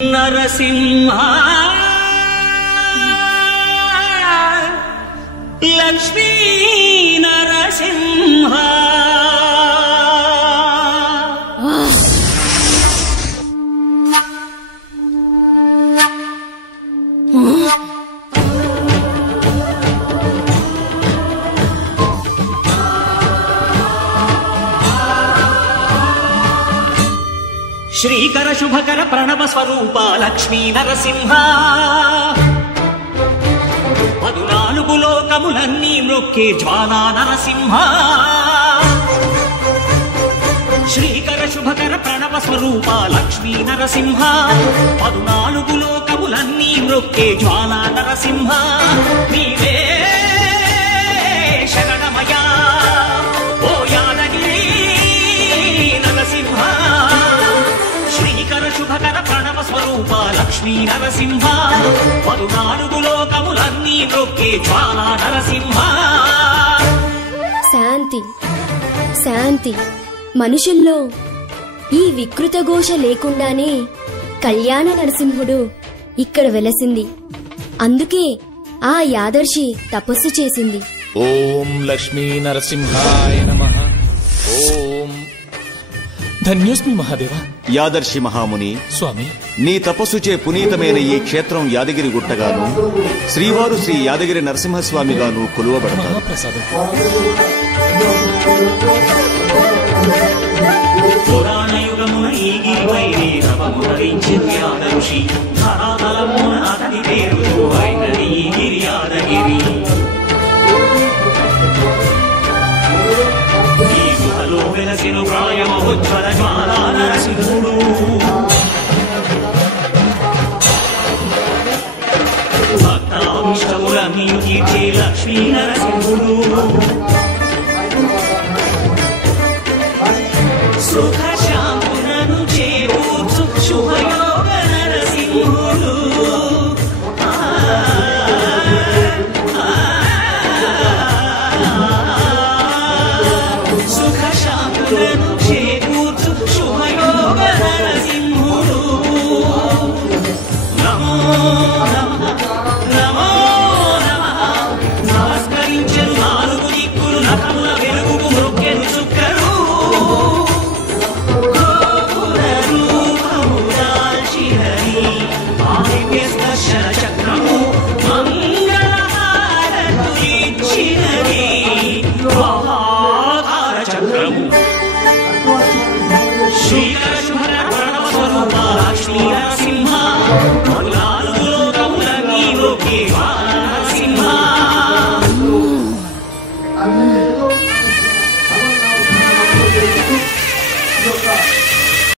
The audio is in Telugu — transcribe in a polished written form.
నరసింహ లక్ష్మీ నరసింహ శ్రీకర శుభకర ప్రణవ స్వరూప లక్ష్మీ నరసింహ 14 లోకములన్నీ మ్రొక్కే జ్వాలా నరసింహ శ్రీకర శుభకర ప్రణవ స్వరూప లక్ష్మీ నరసింహ 14 లోకములన్నీ మ్రొక్కే జ్వాలా నరసింహ నీవే శరణమయా ఓ యాదగిరి నరసింహ శ్రీకర శుభకర ప్రణవ స్వరూప లక్ష్మీ నరసింహ 14 లోకములన్నీ మ్రొక్కే జ్వాలా నరసింహ. శాంతి శాంతి మనుషుల్లో ఈ వికృత ఘోష లేకుండానే కళ్యాణ నరసింహుడు ఇక్కడ వెలసింది. అందుకే ఆ యాదర్శి తపస్సు చేసింది. ఓం లక్ష్మీ నరసింహాయ నమః. ఓం ధన్యోస్మి మహాదేవ. యాదర్శి మహాముని స్వామి, నీ తపస్సుచే పునీతమైన ఈ క్షేత్రం యాదగిరి గుట్టగాను శ్రీవారు శ్రీ యాదగిరి నరసింహస్వామిగాను కొలువబడతారు. మహాప్రసాదం. పురాణయుగమున ఈ గిరిపై తపమునరించిన యాదర్శి ధరాతలమున అతని పేరుతో అయినది ఈ గిరి యాదగిరి. ఈ గుహలో వెలసిన ప్రాయమోజ్వల జ్వాలా నరసింహుడు భక్తాభిష్టములన్నీ తీర్చే లక్ష్మీ నరసింహుడు సుఖ శాంతులను చేకూర్చు శుభయోగ నరసింహుడు సుఖ శాంతులను చేకూర్చు శుభయోగ నరసింహుడు. నమో నమః నమో నమః నమస్కరించెను 4 దిక్కులు నఖముల వెలుగుకు మ్రొక్కెను చుక్కలు చక్రము మంగళహారతులిచ్చినది మహాధార చక్రము శ్రీకర శుభకర ప్రణవ స్వరూప లక్ష్మీ నరసింహ 14 లోకములన్నీ మ్రొక్కే